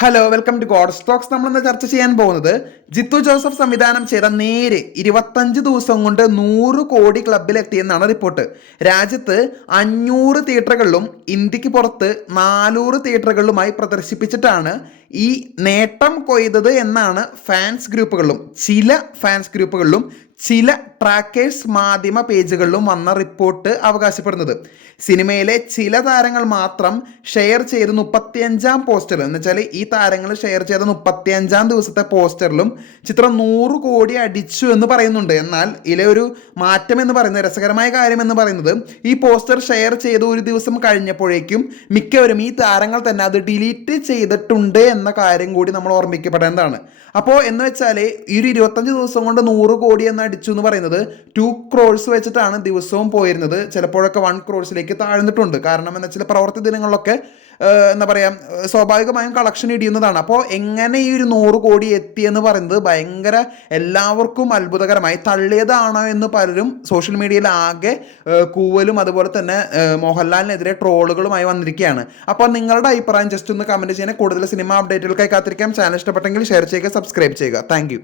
Hello welcome to god stocks നമ്മൾ ഇന്ന് ചർച്ച ചെയ്യാൻ പോകുന്നത് ജിത്തു ജോസഫ് സംവിധാനം ചെയ്ത നേര് ഇരുപത്തഞ്ച് ദിവസം കൊണ്ട് നൂറ് കോടി ക്ലബിലെത്തിയെന്നാണ് റിപ്പോർട്ട് രാജ്യത്ത് അഞ്ഞൂറ് തിയേറ്ററുകളിലും ഇന്ത്യയ്ക്ക് പുറത്ത് നാനൂറ് തിയേറ്ററുകളിലുമായി പ്രദർശിപ്പിച്ചിട്ടാണ് ഈ നേട്ടം കൊയ്തത് എന്നാണ് ഫാൻസ് ഗ്രൂപ്പുകളിലും ചില ഫാൻസ് ഗ്രൂപ്പുകളിലും ചില ട്രാക്കേഴ്സ് മാധ്യമ പേജുകളിലും വന്ന റിപ്പോർട്ട് അവകാശപ്പെടുന്നത്. സിനിമയിലെ ചില താരങ്ങൾ മാത്രം ഷെയർ ചെയ്ത് മുപ്പത്തിയഞ്ചാം പോസ്റ്ററിൽ എന്ന് വെച്ചാൽ ഈ താരങ്ങൾ ഷെയർ ചെയ്ത മുപ്പത്തിയഞ്ചാം ദിവസത്തെ പോസ്റ്ററിലും ചിത്രം നൂറ് കോടി അടിച്ചു എന്ന് പറയുന്നുണ്ട്. എന്നാൽ ഇതിലെ ഒരു മാറ്റം എന്ന് പറയുന്നത് രസകരമായ കാര്യം എന്ന് പറയുന്നത് ഈ പോസ്റ്റർ ഷെയർ ചെയ്ത് ഒരു ദിവസം കഴിഞ്ഞപ്പോഴേക്കും മിക്കവരും ഈ താരങ്ങൾ തന്നെ അത് ഡിലീറ്റ് ചെയ്തിട്ടുണ്ട് എന്ന കാര്യം കൂടി നമ്മൾ ഓർമ്മിക്കപ്പെടേണ്ടതാണ് അപ്പോൾ എന്ന് വെച്ചാൽ ഈ ഒരു ഇരുപത്തഞ്ച് ദിവസം കൊണ്ട് നൂറ് കോടി എന്ന് അടിച്ചു എന്ന് പറയുന്നത് ടു ക്രോഴ്സ് വെച്ചിട്ടാണ് ദിവസവും പോയിരുന്നത്. ചിലപ്പോഴൊക്കെ വൺ ക്രോഴ്സിലേക്ക് താഴ്ന്നിട്ടുണ്ട്. കാരണം എന്ന് വെച്ചാൽ പ്രവർത്തി ദിനങ്ങളിലൊക്കെ എന്താ പറയുക സ്വാഭാവികമായും കളക്ഷൻ ഇടിയുന്നതാണ്. അപ്പോൾ എങ്ങനെ ഈ ഒരു നൂറ് കോടി എത്തി എന്ന് പറയുന്നത് ഭയങ്കര എല്ലാവർക്കും അത്ഭുതകരമായി. തള്ളിയതാണോ എന്ന് പലരും സോഷ്യൽ മീഡിയയിൽ ആകെ കൂവലും അതുപോലെ തന്നെ മോഹൻലാലിനെതിരെ ട്രോളുകളുമായി വന്നിരിക്കുകയാണ്. അപ്പോൾ നിങ്ങളുടെ അഭിപ്രായം ജസ്റ്റ് ഒന്ന് കമന്റ് ചെയ്യാൻ കൂടുതൽ സിനിമ അപ്ഡേറ്റുകൾക്കായി കാത്തിരിക്കാം. ചാനൽ ഇഷ്ടപ്പെട്ടെങ്കിൽ ഷെയർ ചെയ്യുക സബ്സ്ക്രൈബ് ചെയ്യുക. താങ്ക്